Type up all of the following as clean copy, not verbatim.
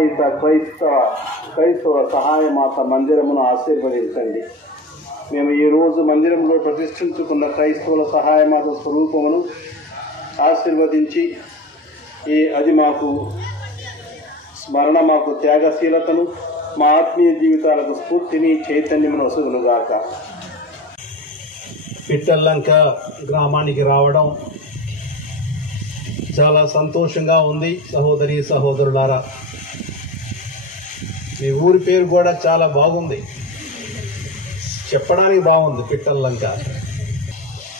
మహాయిత క్రైస్తవ సహాయమాత మందిరమును ఆశీర్వదించండి. మేము ఈరోజు మందిరంలో ప్రతిష్ఠించుకున్న క్రైస్తవుల సహాయమాత స్వరూపమును ఆశీర్వదించి అది మాకు స్మరణ, మాకు త్యాగశీలతను, మా ఆత్మీయ జీవితాలకు స్ఫూర్తిని, చైతన్యమును వసగునుగాక. పిట్టల్లంక గ్రామానికి రావడం చాలా సంతోషంగా ఉంది. సహోదరి సహోదరులారా, మీ ఊరి పేరు కూడా చాలా బాగుంది, చెప్పడానికి బాగుంది. పిట్టల్లంక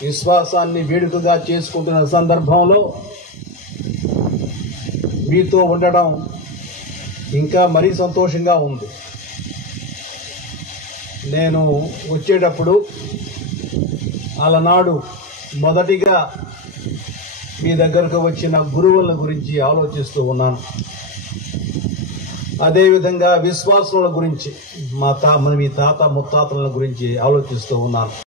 విశ్వాసాన్ని వేడుకగా చేసుకుంటున్న సందర్భంలో మీతో ఉండడం ఇంకా మరీ సంతోషంగా ఉంది. నేను వచ్చేటప్పుడు అలనాడు మొదటిగా మీ దగ్గరకు వచ్చిన గురువుల గురించి ఆలోచిస్తూ ఉన్నాను. అదేవిధంగా విశ్వాసుల గురించి, మీ తాత ముత్తాతల గురించి ఆలోచిస్తూ ఉన్నాను.